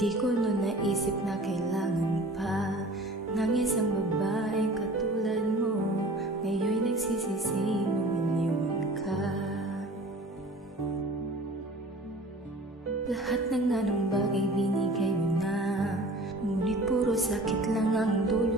Di ko noon naisip na kailangan pa Ng isang babaeng katulad mo. Ngayon'y nagsisisi iniwan ka. Lahat ng anong bagay binigay mo na Ngunit puro sakit lang ang dulot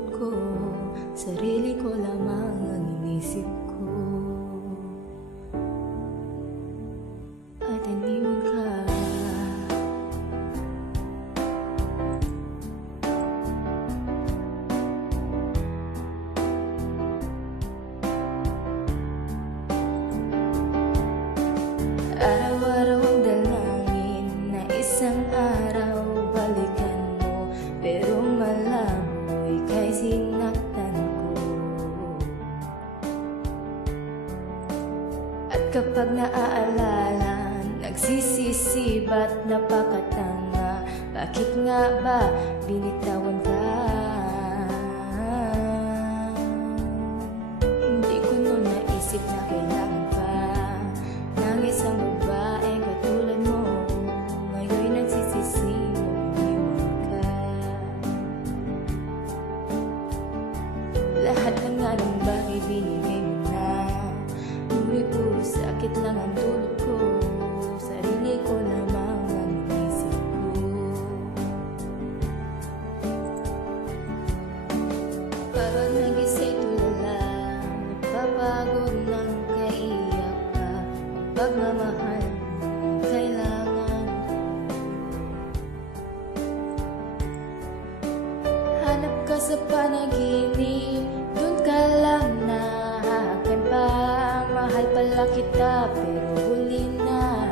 kapag naaalala, nagsisisi ba't napakatanga Bakit nga ba binitawan ka? Hindi ko noon naisip na kailangan pa Ng isang babaeng katulad mo. Ngayon'y nagsisisi mo iniwan ka. Lahat ng anong bagay binigay mo? na sakit lang ang dulot ko. Sarili ko lamang ang inisip ko. Parang nagising tulala Napapagod ng kaiyak ka. Ang pagmamahal kailangan. Hanap ka sa panaginip kita pero huli na.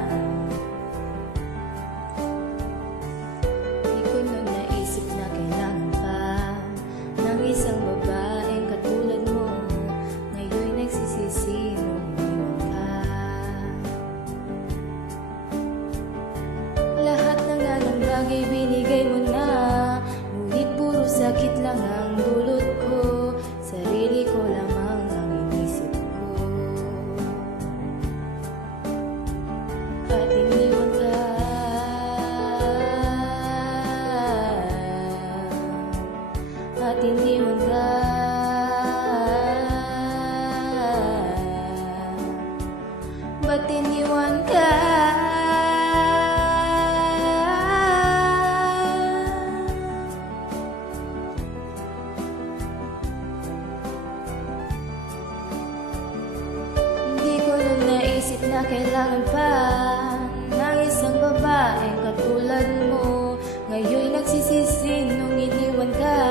Di ko na naisip na kailangan pa Ng isang babaeng katulad mo. Ngayon'y nagsisisi nung iniwan ka. Lahat ng anong bagay binigay mo na. Ngunit puro sakit lang ang dulot ba't iniwan ka? Hindi ko na naisip na kailangan pa Ng isang babaeng katulad mo. Ngayon nagsisisi nung iniwan ka.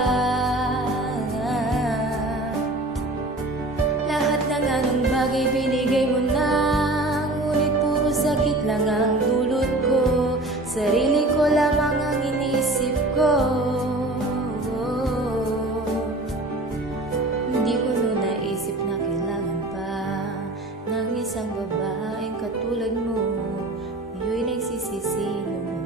Lahat ng anong bagay binigay mo na sakit lang ang dulot ko. Sarili ko lamang ang iniisip ko. Hindi ko noon naisip na kailangan pa Ng isang babaeng katulad mo. Ngayon nagsisisi mo